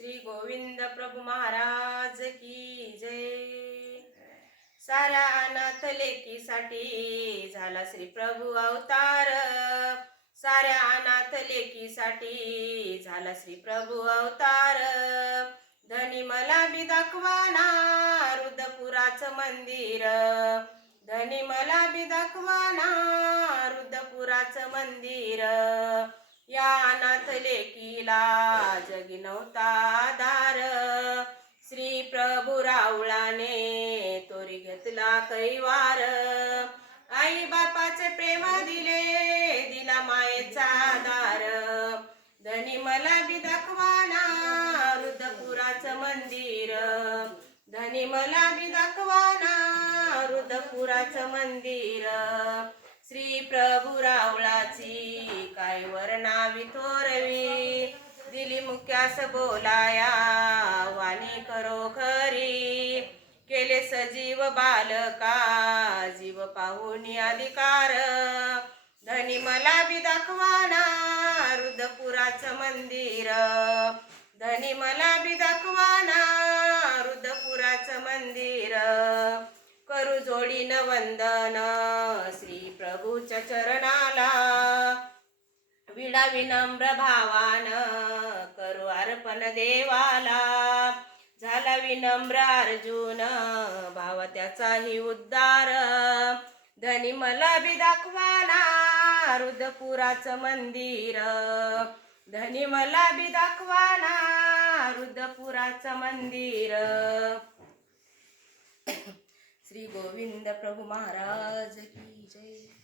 श्री गोविंद प्रभू महाराज की जय. साऱ्या अनाथ लेकीसाठी झाला श्री प्रभू अवतार. साऱ्या अनाथ लेकीसाठी झाला श्री प्रभू अवतार. धनी मला बी दाखवाना रुद्रपुराचं मंदिर. धनी मला बी दाखवाना रुद्रपुराचं मंदिर. या अनाथ लेकी जगी नव्हता दार. श्री प्रभू रावळाने तोरी घेतला कैवार. आई बापाचे प्रेम दिले दिला मायेचा आधार. धनी मला बी दाखवाना रुद्रपुराचं मंदिर. धनी मला बी दाखवाना रुद्रपुराचं मंदिर. श्री प्रभू रावळाची नावी थोरवी. दिली मुक्यास बोलाया वाणी करो खरी केले सजीव बालका जीव पाहुणी अधिकार. धनी मला बी दाखवाना रुद्रपुराचं मंदिर. धनी मला बी दाखवाना रुद्रपुराचं मंदिर. करू जोडीन वंदन श्री प्रभूच्या चरणाला. विडा विनम्र भावान करू अर्पण देवाला. झाला विनम्र अर्जुन भाव त्याचाही उद्धार. धनी मला बी दाखवाना रुद्रपुराचं मंदिर. धनी मला बी दाखवाना रुद्रपुराचं मंदिर. श्री गोविंद प्रभू महाराज की जय.